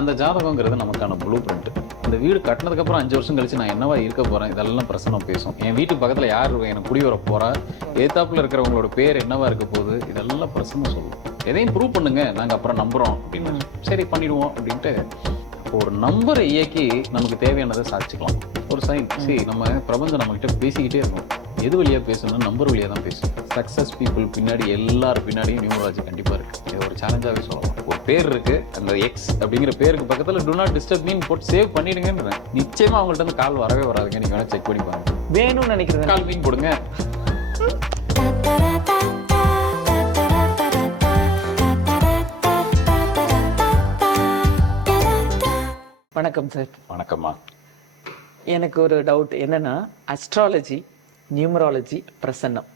அந்த ஜாதகங்கிறது நமக்கான blue print. இந்த வீடு கட்டினதுக்கப்புறம் 5 வருஷம் கழிச்சு நான் என்னவா இருக்க போகிறேன், இதெல்லாம் பிரசனம் பேசும். என் வீட்டு பக்கத்தில் யார் எனக்கு குடி வர போகிறா, ஏத்தாப்புல இருக்கிறவங்களோட பேர் என்னவா இருக்க போகுது, இதெல்லாம் பிரசனம் சொல்லும். எதையும் ப்ரூவ் பண்ணுங்க, நாங்கள் அப்புறம் நம்புகிறோம் அப்படின்னு. சரி பண்ணிடுவோம் அப்படின்ட்டு ஒரு நம்பரை இயக்கி நமக்கு தேவையானதை சாதிச்சுக்கலாம். ஒரு சைன் நம்ம பிரபஞ்சம் நம்மகிட்ட பேசிக்கிட்டே இருக்கும். எது வழியாக பேசணும், நம்பர் வழியாக தான் பேசும். சக்ஸஸ் பீப்புள் பின்னாடி எல்லார் பின்னாடியும் நியூமராலஜி கண்டிப்பாக இருக்குது. இது ஒரு சேலஞ்சாகவே சொல்லலாம். ஒரு பேர் இருக்குது, அந்த எக்ஸ் அப்படிங்கிற பேருக்கு பக்கத்தில் டு நாட் டிஸ்டர்ப் மீன் போட்டு சேவ் பண்ணிடுங்கன்றேன். நிச்சயமாக அவங்கள்ட்ட இருந்து கால் வரவே வராதுங்க. நீங்கள் வேணால் செக் பண்ணி பாருங்க. வேணும்னு நினைக்கிறேன் கால் மீன் போடுங்க. வணக்கம் சார். வணக்கம்மா. எனக்கு ஒரு டவுட் என்னன்னா, அஸ்ட்ராலஜி, நியூமராலஜி, பிரசன்னம்,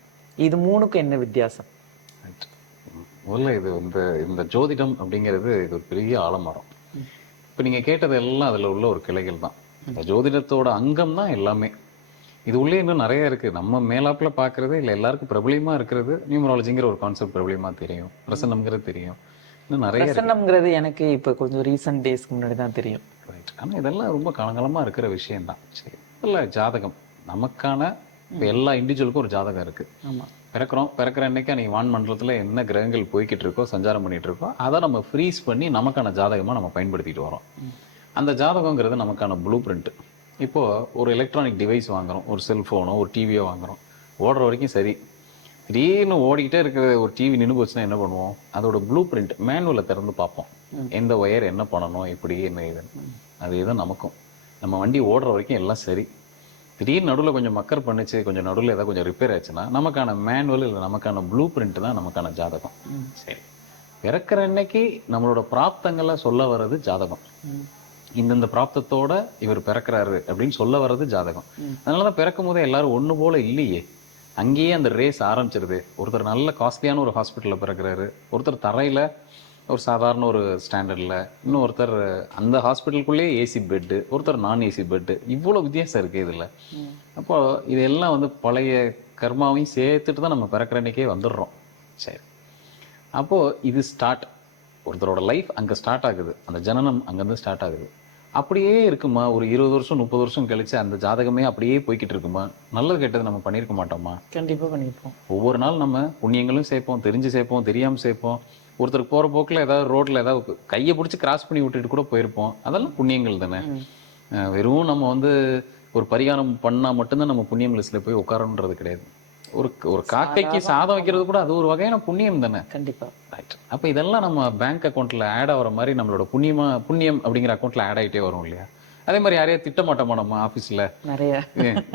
இது மூணுக்கும் என்ன வித்தியாசம்? முதல்ல இது இந்த ஜோதிடம் அப்படிங்கிறது இது ஒரு பெரிய ஆலமரம். இப்போ நீங்கள் கேட்டது எல்லாம் அதில் உள்ள ஒரு கிளைகள் தான். இந்த ஜோதிடத்தோட அங்கம் தான் எல்லாமே. இது உள்ளே இன்னும் நிறைய இருக்குது. நம்ம மேலாப்பில் பார்க்குறது இல்லை, எல்லாருக்கும் பிரபலியமாக இருக்கிறது நியூமராலஜிங்கிற ஒரு கான்செப்ட் பிரபலியமாக தெரியும். பிரசன்னம்ங்கிறது தெரியும். இன்னும் நிறைய பிரசன்னம்ங்கிறது எனக்கு இப்போ கொஞ்சம் ரீசன்ட் டேஸ்க்கு முன்னாடி தான் தெரியும். ரைட். ஆனால் இதெல்லாம் ரொம்ப காலங்காலமாக இருக்கிற விஷயம்தான். சரி, இல்லை ஜாதகம் நமக்கான இப்போ எல்லா இண்டிவிஜுவலுக்கும் ஒரு ஜாதகம் இருக்குது. ஆமாம். பிறக்கிற அன்னைக்கு அன்றைக்கி வான் மண்டலத்தில் என்ன கிரகங்கள் போய்கிட்டு இருக்கோ, சஞ்சாரம் பண்ணிகிட்டு இருக்கோ, அதை நம்ம ஃப்ரீஸ் பண்ணி நமக்கான ஜாதகமாக நம்ம பயன்படுத்திட்டு வரோம். அந்த ஜாதகங்கிறது நமக்கான ப்ளூ பிரிண்ட்டு. இப்போது ஒரு எலக்ட்ரானிக் டிவைஸ் வாங்குகிறோம், ஒரு செல்ஃபோனோ ஒரு டிவியோ வாங்குகிறோம். ஓடுற வரைக்கும் சரி. திடீர்னு ஓடிக்கிட்டே இருக்கிற ஒரு டிவி நின்று போச்சுன்னா என்ன பண்ணுவோம்? அதோட ப்ளூ பிரிண்ட் மேனுவலை திறந்து பார்ப்போம். எந்த ஒயர் என்ன பண்ணணும், எப்படி என்ன இதுன்னு. அது எதுவும் நமக்கும் நம்ம வண்டி ஓடுற வரைக்கும் எல்லாம் சரி. திடீர்னு நடுவில் கொஞ்சம் மக்கர் பண்ணிச்சு, கொஞ்சம் நடுவில் ஏதாவது கொஞ்சம் ரிப்பேர் ஆச்சுன்னா நமக்கான மேனுவல் இல்லை நமக்கான ப்ளூ பிரிண்ட் தான் நமக்கான ஜாதகம். சரி, பிறக்கிற அன்னைக்கு நம்மளோட பிராப்தங்களை சொல்ல வர்றது ஜாதகம். இந்தந்த பிராப்தத்தோட இவர் பிறக்கிறாரு அப்படின்னு சொல்ல வர்றது ஜாதகம். அதனால தான் பிறக்கும் போதே எல்லாரும் ஒன்று போல இல்லையே, அங்கேயே அந்த ரேஸ் ஆரம்பிச்சிருது. ஒருத்தர் நல்ல காஸ்ட்லியான ஒரு ஹாஸ்பிட்டலில் பிறக்கிறாரு, ஒருத்தர் தரையில் ஒரு சாதாரண ஒரு ஸ்டாண்டர்டில், இன்னும் ஒருத்தர் அந்த ஹாஸ்பிட்டலுக்குள்ளேயே ஏசி பெட்டு, ஒருத்தர் நான் ஏசி பெட்டு. இவ்வளோ வித்தியாசம் இருக்குது இதில். அப்போது இதெல்லாம் பழைய கர்மாவையும் சேர்த்துட்டு தான் நம்ம பிறக்கிற அன்னைக்கே வந்துடுறோம். சரி, அப்போது இது ஸ்டார்ட். ஒருத்தரோட லைஃப் அங்கே ஸ்டார்ட் ஆகுது, அந்த ஜனனம் அங்கேருந்து ஸ்டார்ட் ஆகுது. அப்படியே இருக்குமா? ஒரு 20 வருஷம் 30 வருஷம் கழிச்சு அந்த ஜாதகமே அப்படியே போய்கிட்டு இருக்குமா? நல்லது கெட்டது நம்ம பண்ணியிருக்க மாட்டோமா? கண்டிப்பாக பண்ணியிருப்போம். ஒவ்வொரு நாள் நம்ம புண்ணியங்களும் சேர்ப்போம், தெரிஞ்சு சேர்ப்போம், தெரியாமல் சேர்ப்போம். ஒருத்தருக்கு போகிற போக்கில் ஏதாவது ரோட்டில் ஏதாவது கையை பிடிச்சி கிராஸ் பண்ணி விட்டுட்டு கூட போயிருப்போம். அதெல்லாம் புண்ணியங்கள் தானே. வெறும் நம்ம ஒரு பரிகாரம் பண்ணால் மட்டும்தான் நம்ம புண்ணியம் லிஸ்ட்டில் போய் உட்காரணுன்றது கிடையாது. ஒரு காக்கைக்கு சாதம் வைக்கிறது கூட அது ஒரு வகையான புண்ணியம் தானே. கண்டிப்பாக. ரைட். அப்போ இதெல்லாம் நம்ம பேங்க் அக்கௌண்ட்டில் ஆட் ஆகிற மாதிரி நம்மளோட புண்ணியம் அப்படிங்கிற அக்கௌண்ட்டில் ஆட் ஆகிட்டே வரும் இல்லையா? அதே மாதிரி யாரையா திட்ட மாட்டோமா நம்ம ஆஃபீஸில்? நிறைய.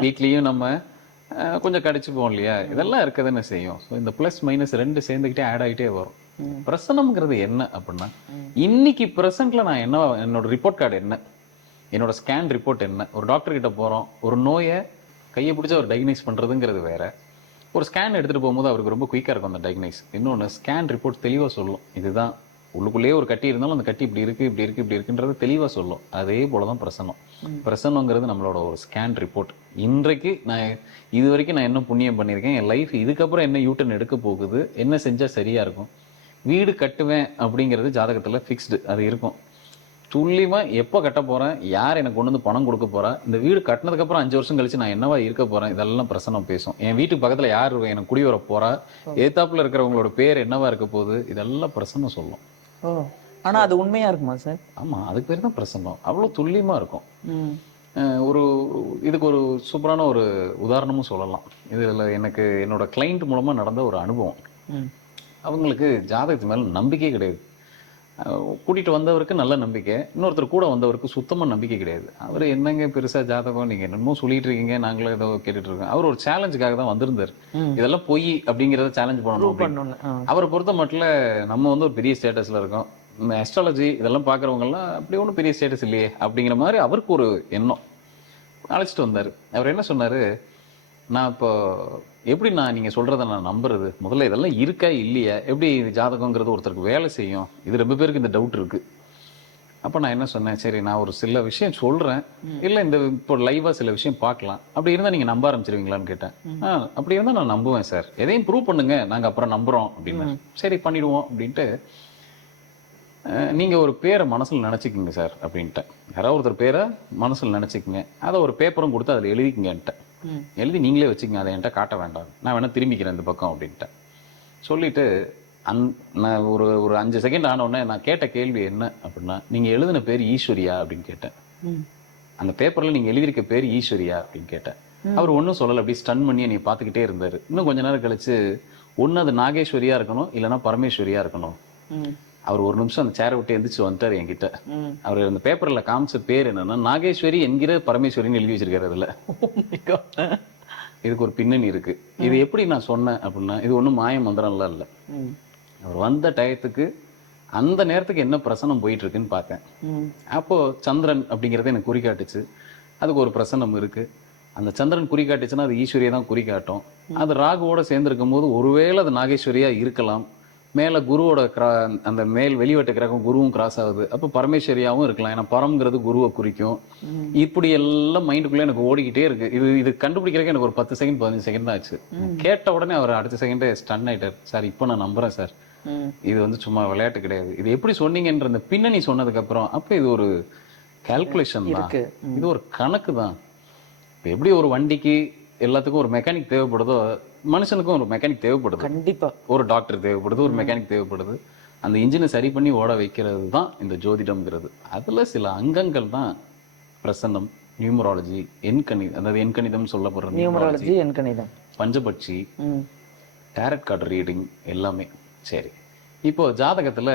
வீட்லேயும் நம்ம கொஞ்சம் கடிச்சுப்போம் இல்லையா? இதெல்லாம் இருக்க தானே செய்யும். ஸோ இந்த ப்ளஸ் மைனஸ் ரெண்டு சேர்ந்துக்கிட்டே ஆட் ஆகிட்டே வரும். பிரசனம்ங்கிறது என்ன அப்படின்னா, இன்னைக்கு ப்ரெசென்ட்ல நான் என்னோட ரிப்போர்ட் கார்டு என்ன, என்னோட ஸ்கேன் ரிப்போர்ட் என்ன. ஒரு டாக்டர் கிட்ட போகிறோம், ஒரு நோயை கையை பிடிச்சா ஒரு டயக்னைஸ் பண்ணுறதுங்கிறது வேற. ஒரு ஸ்கேன் எடுத்துகிட்டு போகும்போது அவருக்கு ரொம்ப குயிக்காக இருக்கும் அந்த டயக்னைஸ். இன்னொன்று ஸ்கேன் ரிப்போர்ட் தெளிவாக சொல்லும். இதுதான் உள்ளுக்குள்ளேயே ஒரு கட்டி இருந்தாலும் அந்த கட்டி இப்படி இருக்குது இப்படி இருக்குது இப்படி இருக்குன்றது தெளிவாக சொல்லும். அதே போல தான் பிரசனம். பிரசனங்கிறது நம்மளோட ஒரு ஸ்கேன் ரிப்போர்ட். இன்றைக்கு நான் இது வரைக்கும் நான் என்ன புண்ணியம் பண்ணியிருக்கேன், என் லைஃப் இதுக்கப்புறம் என்ன யூட்டன் எடுக்க போகுது, என்ன செஞ்சால் சரியாக இருக்கும். வீடு கட்டுவேன் அப்படிங்கிறது ஜாதகத்தில் ஃபிக்ஸ்டு, அது இருக்கும். துல்லியமாக எப்போ கட்ட போகிறேன், யார் எனக்கு கொண்டு வந்து பணம் கொடுக்க போகிறா, இந்த வீடு கட்டினதுக்கப்புறம் 5 வருஷம் கழிச்சு நான் என்னவா இருக்க போகிறேன், இதெல்லாம் பிரசனம் பேசும். என் வீட்டுக்கு பக்கத்தில் யார் எனக்கு குடி வர போகிறா, ஏத்தாப்புல இருக்கிறவங்களோட பேர் என்னவா இருக்க போகுது, இதெல்லாம் பிரசனம் சொல்லும். ஓ, ஆனால் அது உண்மையாக இருக்குமா சார்? ஆமாம், அதுக்கு பேர் தான் பிரசனம். அவ்வளோ துல்லியமாக இருக்கும். இதுக்கு ஒரு சூப்பரான ஒரு உதாரணமும் சொல்லலாம். இதில் எனக்கு என்னோட கிளைண்ட் மூலமாக நடந்த ஒரு அனுபவம். அவங்களுக்கு ஜாதகத்து மேலே நம்பிக்கையே கிடையாது. கூட்டிகிட்டு வந்தவருக்கு நல்ல நம்பிக்கை, இன்னொருத்தர் கூட வந்தவருக்கு சுத்தமாக நம்பிக்கை கிடையாது. அவர் என்னங்க பெருசாக ஜாதகம், நீங்கள் என்னமோ சொல்லிட்டு இருக்கீங்க, நாங்களும் ஏதோ கேட்டுட்டு இருக்கோம். அவர் ஒரு சேலஞ்சுக்காக தான் வந்திருந்தார். இதெல்லாம் பொய் அப்படிங்கிறத சேலஞ்ச் பண்ணணும். அவரை பொறுத்த மட்டும் நம்ம ஒரு பெரிய ஸ்டேட்டஸில் இருக்கோம், அஸ்ட்ராலஜி இதெல்லாம் பார்க்குறவங்கலாம் அப்படி ஒன்றும் பெரிய ஸ்டேட்டஸ் இல்லையே அப்படிங்கிற மாதிரி அவருக்கு ஒரு எண்ணம். அழைச்சிட்டு வந்தார். அவர் என்ன சொன்னார், நான் இப்போ எப்படி நீங்கள் சொல்கிறத நான் நம்புறது, முதல்ல இதெல்லாம் இருக்கா இல்லையா, எப்படி ஜாதகங்கிறது ஒருத்தருக்கு வேலை செய்யும், இது ரொம்ப பேருக்கு இந்த டவுட் இருக்குது. அப்போ நான் என்ன சொன்னேன், சரி நான் ஒரு சில விஷயம் சொல்கிறேன், இல்லை இப்போ லைவாக சில விஷயம் பார்க்கலாம், அப்படி இருந்தால் நீங்கள் நம்ப ஆரம்பிச்சிருவீங்களான்னு கேட்டேன். அப்படி இருந்தால் நான் நம்புவேன் சார், எதையும் ப்ரூவ் பண்ணுங்க, நாங்கள் அப்புறம் நம்புகிறோம் அப்படின்னு. சரி பண்ணிடுவோம் அப்படின்ட்டு நீங்க ஒரு பேரை மனசுல நினைச்சுக்கோங்க சார் அப்படின்ட்டேன். யாராவது ஒருத்தர் பேரை மனசுல நினைச்சுக்கோங்க, அதை ஒரு பேப்பரும் கொடுத்து அதில் எழுதிக்கங்கன்ட்டேன். எழுதி நீங்களே வச்சுக்கங்க, அதை என்கிட்ட காட்ட வேண்டாம், நான் வேணா திரும்பிக்கிறேன் இந்த பக்கம் அப்படின்ட்டேன். சொல்லிட்டு நான் ஒரு ஒரு 5 செகண்ட் ஆன உடனே நான் கேட்ட கேள்வி என்ன அப்படின்னா, நீங்க எழுதின பேர் ஈஸ்வரியா அப்படின்னு கேட்டேன். அந்த பேப்பர்ல நீங்க எழுதியிருக்க பேர் ஈஸ்வரியா அப்படின்னு கேட்டேன். அவர் ஒன்றும் சொல்லலை, அப்படி ஸ்டன் பண்ணி நீ பார்த்துக்கிட்டே இருந்தாரு. இன்னும் கொஞ்ச நேரம் கழிச்சு, ஒன்று அது நாகேஸ்வரியா இருக்கணும், இல்லைன்னா பரமேஸ்வரியா இருக்கணும். அவர் ஒரு நிமிஷம் அந்த சேரை விட்டு எந்திரிச்சு வந்துட்டார் என்கிட்ட. அவர் அந்த பேப்பர்ல காமிச்ச பேர் என்னன்னா, நாகேஸ்வரி என்கிற பரமேஸ்வரின்னு எழுதி வச்சிருக்காரு அதுல. இதுக்கு ஒரு பின்னணி இருக்கு. இது எப்படி நான் சொன்னேன் அப்படின்னா, இது ஒன்றும் மாய மந்திரம்லாம் இல்லை. அவர் வந்த டயத்துக்கு அந்த நேரத்துக்கு என்ன பிரசனம் போயிட்டு இருக்குன்னு பார்த்தேன். அப்போ சந்திரன் அப்படிங்கறது எனக்கு குறிகாட்டுச்சு. அதுக்கு ஒரு பிரசனம் இருக்கு. அந்த சந்திரன் குறிகாட்டுச்சுன்னா அது ஈஸ்வரியை தான் குறிகாட்டும். அது ராகுவோட சேர்ந்திருக்கும் போது ஒருவேளை அது நாகேஸ்வரியா இருக்கலாம். மேல குருவோட அந்த மேல் வெளிவட்ட கிரகம் குருவும் கிராஸ் ஆகுது, அப்போ பரமேஸ்வரியாவும் இருக்கலாம். ஏன்னா பரம்ங்கிறது குருவை குறிக்கும். இப்படி எல்லாம் மைண்டுக்குள்ள எனக்கு ஓடிக்கிட்டே இருக்கு. இது கண்டுபிடிக்கிறதுக்கு எனக்கு ஒரு 10 செகண்ட் 15 செகண்ட் தான் ஆச்சு. கேட்ட உடனே அவர் அடுத்த செகண்டே ஸ்டன் ஆயிட்டார். சார் இப்போ நான் நம்புறேன் சார், இது வந்து சும்மா விளையாட்டு கிடையாது, இது எப்படி சொன்னீங்கன்ற அந்த பின்னணி சொன்னதுக்கு அப்புறம் அப்ப இது ஒரு கால்குலேஷன் தான், இது ஒரு கணக்கு தான். இப்போ எப்படி ஒரு வண்டிக்கு எல்லாத்துக்கும் ஒரு மெக்கானிக் தேவைப்படுதோ, மனுஷனுக்கும் ஒரு மெக்கானிக் தேவைப்படுது. கண்டிப்பா ஒரு டாக்டர் தேவைப்படுது, ஒரு மெக்கானிக் தேவைப்படுது. அந்த இன்ஜினை சரி பண்ணி ஓட வைக்கிறது தான் இந்த ஜோதிடம்ங்கிறது. அதுல சில அங்கங்கள் தான் பிரசன்னம், நியூமராலஜி, எண்கணிதம், அதாவது எண்கணிதம் சொல்லப்படுற நியூமராலஜி, எண்கணிதம், பஞ்சபட்சி, டேரட் கார்டு ரீடிங் எல்லாமே. சரி, இப்போ ஜாதகத்துல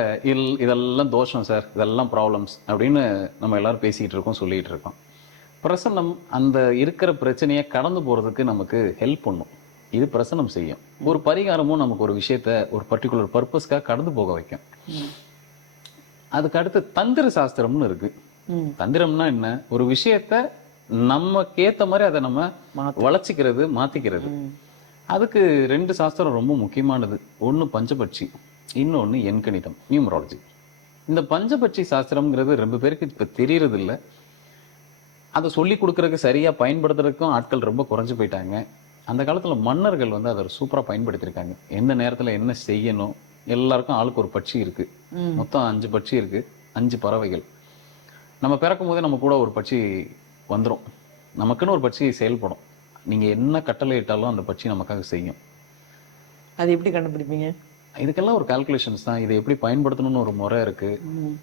இதெல்லாம் தோஷம் சார், இதெல்லாம் ப்ராப்ளம்ஸ் அப்படின்னு நம்ம எல்லாரும் பேசிக்கிட்டு இருக்கோம், சொல்லிட்டு இருக்கோம். பிரசன்னம் அந்த இருக்கிற பிரச்சனையை கடந்து போறதுக்கு நமக்கு ஹெல்ப் பண்ணும். இது பிரசன்னம் செய்யும். ஒரு பரிகாரமும் நமக்கு ஒரு விஷயத்த ஒரு பர்டிகுலர் பர்பஸ்க்காக கடந்து போக வைக்கும். அதுக்கு அடுத்து தந்திர சாஸ்திரம்னு இருக்கு. தந்திரம்னா என்ன? ஒரு விஷயத்த நமக்கு ஏத்த மாதிரி அதை நம்ம வளர்ச்சிக்கிறது, மாத்திக்கிறது. அதுக்கு 2 சாஸ்திரம் ரொம்ப முக்கியமானது. ஒண்ணு பஞ்சபட்சி, இன்னொன்னு எண்கணிதம், நியூமராலஜி. இந்த பஞ்சபட்சி சாஸ்திரம்ங்கிறது ரொம்ப பேருக்கு இப்ப தெரியறது இல்லை. அதை சொல்லி கொடுக்கறதுக்கு சரியா பயன்படுத்துறதுக்கும் ஆட்கள் ரொம்ப குறைஞ்சு போயிட்டாங்க. அந்த காலத்துல மன்னர்கள் வந்து அதை சூப்பரா பயன்படுத்தியிருக்காங்க. எந்த நேரத்துல என்ன செய்யணும், எல்லாருக்கும் ஆளுக்கு ஒரு பட்சி இருக்கு. மொத்தம் 5 பட்சி இருக்கு, 5 பறவைகள். நம்ம பிறக்கும் போதே நம்ம கூட ஒரு பட்சி வந்துடும், நமக்குன்னு ஒரு பட்சி செயல்படும். நீங்க என்ன கட்டளை இட்டாலும் அந்த பட்சி நமக்காக செய்யும். அது எப்படி கண்டுபிடிப்பீங்க? இதுக்கெல்லாம் ஒரு கால்குலேஷன்ஸ் தான். இதை எப்படி பயன்படுத்தணும்னு ஒரு முறை இருக்கு.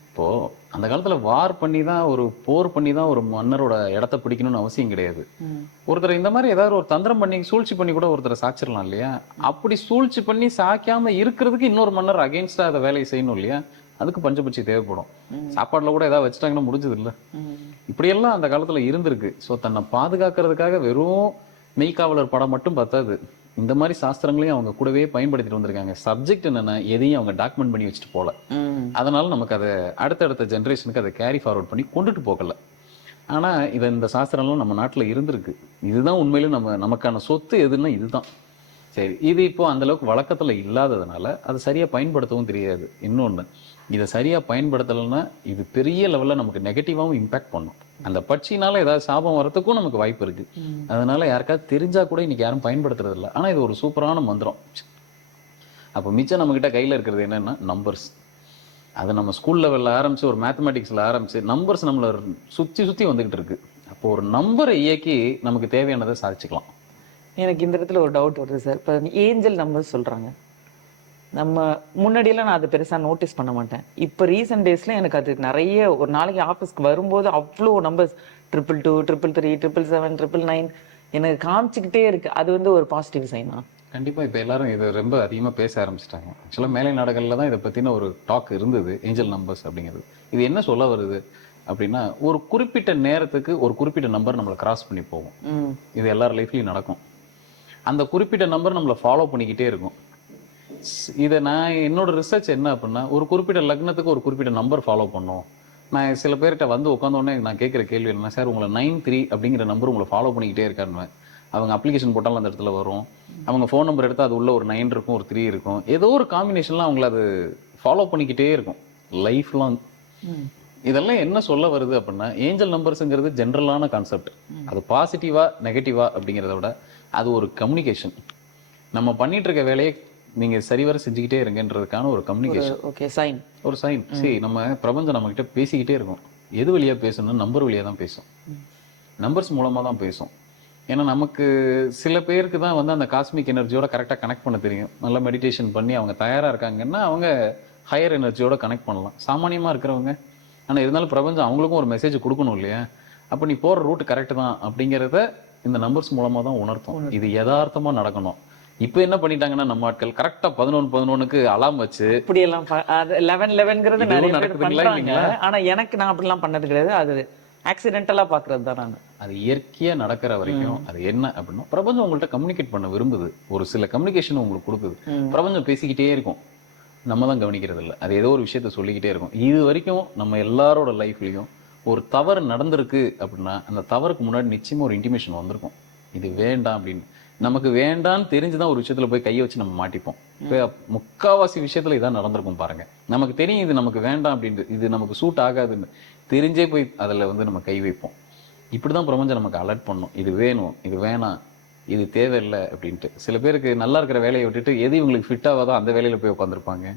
இப்போ அந்த காலத்துல வார் பண்ணி தான், ஒரு போர் பண்ணி தான் ஒரு மன்னரோட இடத்த பிடிக்கணும்னு அவசியம் கிடையாது. ஒருத்தர் இந்த மாதிரி ஏதாவது ஒரு தந்திரம் பண்ணி சூழ்ச்சி பண்ணி கூட ஒருத்தரை சாச்சிடலாம் இல்லையா? அப்படி சூழ்ச்சி பண்ணி சாக்காம இருக்கிறதுக்கு இன்னொரு மன்னர் அகைன்ஸ்டா அதை வேலையை செய்யணும் இல்லையா? அதுக்கு பஞ்சபட்சி தேவைப்படும். சாப்பாடுல கூட ஏதாவது வச்சுட்டாங்கன்னா முடிஞ்சது இல்ல. இப்படியெல்லாம் அந்த காலத்துல இருந்திருக்கு. ஸோ தன்னை பாதுகாக்கிறதுக்காக வெறும் மெய்காவலர் படம் மட்டும் பத்தாது, இந்த மாதிரி சாஸ்திரங்களையும் அவங்க கூடவே பயன்படுத்திட்டு வந்திருக்காங்க. சப்ஜெக்ட் என்னன்னா எதையும் அவங்க டாக்குமெண்ட் பண்ணி வச்சுட்டு போல. அதனால நமக்கு அதை அடுத்தடுத்த ஜென்ரேஷனுக்கு அதை கேரி ஃபார்வர்ட் பண்ணி கொண்டுட்டு போகல. ஆனா இந்த சாஸ்திரம்லாம் நம்ம நாட்டுல இருந்திருக்கு. இதுதான் உண்மையிலும் நமக்கான சொத்து எதுன்னா இதுதான். சரி, இது இப்போ அந்த அளவுக்கு வழக்கத்துல இல்லாததுனால அதை சரியா பயன்படுத்தவும் தெரியாது. இன்னொன்னு, இதை சரியா பயன்படுத்தலைன்னா இது பெரிய லெவல்ல நமக்கு நெகட்டிவாவும் இம்பாக்ட் பண்ணும். அந்த பட்சினால ஏதாவது சாபம் வரத்துக்கும் நமக்கு வாய்ப்பு இருக்கு. அதனால யாருக்காவது தெரிஞ்சா கூட இன்னைக்கு யாரும் பயன்படுத்துறது இல்லை. ஆனா இது ஒரு சூப்பரான மந்திரம். அப்போ மிச்சம் நம்ம கிட்ட கையில இருக்கிறது என்னன்னா நம்பர்ஸ். அது நம்ம ஸ்கூல் லெவல்ல ஆரம்பிச்சு, ஒரு மேத்தமெட்டிக்ஸ்ல ஆரம்பிச்சு, நம்பர்ஸ் நம்மள சுத்தி வந்துகிட்டு இருக்கு. அப்போ ஒரு நம்பரை இயக்கி நமக்கு தேவையானதை சாதிச்சுக்கலாம். எனக்கு இந்த இடத்துல ஒரு டவுட் வருது சார். இப்போ ஏஞ்சல் நம்பர் சொல்றாங்க, நம்ம முன்னாடியெல்லாம் நான் அதை பெருசா நோட்டீஸ் பண்ண மாட்டேன். இப்போ ரீசெண்ட் டேஸ்ல எனக்கு அது நிறைய, ஒரு நாளைக்கு ஆஃபீஸ்க்கு வரும்போது அவ்வளோ நம்பர்ஸ் 222, 333, 777, 999 எனக்கு காமிச்சுக்கிட்டே இருக்கு. அது வந்து ஒரு பாசிட்டிவ் சைனா? கண்டிப்பா. இப்போ எல்லாரும் இது ரொம்ப அதிகமா பேச ஆரம்பிச்சிட்டாங்க. ஆக்சுவலா மேலை நாடுகள்ல தான் இதை பத்தின ஒரு டாக் இருந்தது, ஏஞ்சல் நம்பர்ஸ் அப்படிங்கிறது. இது என்ன சொல்ல வருது அப்படின்னா, ஒரு குறிப்பிட்ட நேரத்துக்கு ஒரு குறிப்பிட்ட நம்பர் நம்மளை கிராஸ் பண்ணி போகும். இது எல்லார் லைஃப்லயும் நடக்கும். அந்த குறிப்பிட்ட நம்பர் நம்மளை ஃபாலோ பண்ணிக்கிட்டே இருக்கும். இதை நான் என்னோட ரிசர்ச் என்ன அப்படின்னா, ஒரு குறிப்பிட்ட லக்னத்துக்கு ஒரு குறிப்பிட்ட நம்பர் ஃபாலோ பண்ணும். நான் சில பேர்கிட்ட வந்து உட்காந்தோடனே நான் கேட்குற கேள்வி என்ன, சார் உங்களை 93 அப்படிங்கிற நம்பர் உங்களை ஃபாலோ பண்ணிக்கிட்டே இருக்காருன்னு. அவங்க அப்ளிகேஷன் போட்டாலும் அந்த இடத்துல வரும். அவங்க ஃபோன் நம்பர் எடுத்தால் அது உள்ள ஒரு 9 இருக்கும், ஒரு 3 இருக்கும். ஏதோ ஒரு காம்பினேஷன்லாம் அவங்கள அது ஃபாலோ பண்ணிக்கிட்டே இருக்கும் லைஃப் லாங். இதெல்லாம் என்ன சொல்ல வருது அப்படின்னா, ஏஞ்சல் நம்பர்ஸுங்கிறது ஜென்ரலான கான்செப்ட். அது பாசிட்டிவா நெகட்டிவா அப்படிங்கிறத விட அது ஒரு கம்யூனிகேஷன். நம்ம பண்ணிட்டு இருக்க வேலையை நீங்க சரிவர செஞ்சுக்கிட்டே இருங்கன்றதுக்கான ஒரு கம்யூனிகேஷன், ஓகே சைன். ஒரு சைன். சரி, நம்ம பிரபஞ்சம் நம்ம கிட்ட பேசிக்கிட்டே இருக்கும். எது வழியா பேசணும்? நம்பர் வழியா தான் பேசும். நம்பர்ஸ் மூலமா தான் பேசும். ஏன்னா நமக்கு சில பேருக்கு தான் வந்து அந்த காஸ்மிக் எனர்ஜியோட கரெக்டாக கனெக்ட் பண்ண தெரியும். நல்லா மெடிடேஷன் பண்ணி அவங்க தயாரா இருக்காங்கன்னா அவங்க ஹையர் எனர்ஜியோட கனெக்ட் பண்ணலாம். சாமானியமா இருக்கிறவங்க ஆனா இருந்தாலும் பிரபஞ்சம் அவங்களுக்கும் ஒரு மெசேஜ் கொடுக்கணும் இல்லையா? அப்ப நீ போற ரூட் கரெக்ட் தான் அப்படிங்கிறத இந்த நம்பர்ஸ் மூலமா தான் உணர்த்தும். இது யதார்த்தமா நடக்கணும். இப்போ என்ன பண்ணிட்டாங்கன்னா நம்ம ஆட்கள் கரெக்டா 11:11க்கு அலாம் வச்சு அப்படியெல்லாம் அது 11:11ங்கிறது இதுவும் நிறைய பேர் நடக்குதுங்களா பண்றாங்க. இல்லைங்களா? ஆனா எனக்கு நான் அப்படிலாம் பண்ணது கிடையாது. அது ஆக்சிடென்டலா பாக்குறது தான் நான். அது இயற்கையா நடக்கிற வரைக்கும் அது என்ன அப்படின்னா பிரபஞ்சம் உங்கள்ட்ட கம்யூனிகேட் பண்ண விரும்புது. ஒரு சில கம்யூனிகேஷன் உங்களுக்கு கொடுக்குது. பிரபஞ்சம் பேசிக்கிட்டே இருக்கும். நம்ம தான் கவனிக்கிறது இல்லை. அது ஏதோ ஒரு விஷயத்த சொல்லிக்கிட்டே இருக்கும். இது வரைக்கும் நம்ம எல்லாரோட லைஃப்லயும் ஒரு தவறு நடந்திருக்கு அப்படின்னா அந்த தவறுக்கு முன்னாடி நிச்சயமா ஒரு இன்டிமேஷன் வந்திருக்கும். இது வேண்டாம் அப்படின்னு. நமக்கு வேண்டான்னு தெரிஞ்சுதான் ஒரு விஷயத்துல போய் கையை வச்சு நம்ம மாட்டிப்போம். இப்போ முக்காவாசி விஷயத்துல இதான் நடந்திருக்கும் பாருங்க. நமக்கு தெரியும் இது நமக்கு வேண்டாம் அப்படின்ட்டு, இது நமக்கு சூட் ஆகாதுன்னு தெரிஞ்சே போய் அதுல வந்து நம்ம கை வைப்போம். இப்படிதான் பிரபஞ்சம் நமக்கு அலர்ட் பண்ணும். இது வேணும், இது வேணாம், இது தேவையில்லை அப்படின்ட்டு. சில பேருக்கு நல்லா இருக்கிற வேலையை விட்டுட்டு எது இவங்களுக்கு ஃபிட் ஆகாதோ அந்த வேலையில போய் உட்காந்துருப்பாங்க.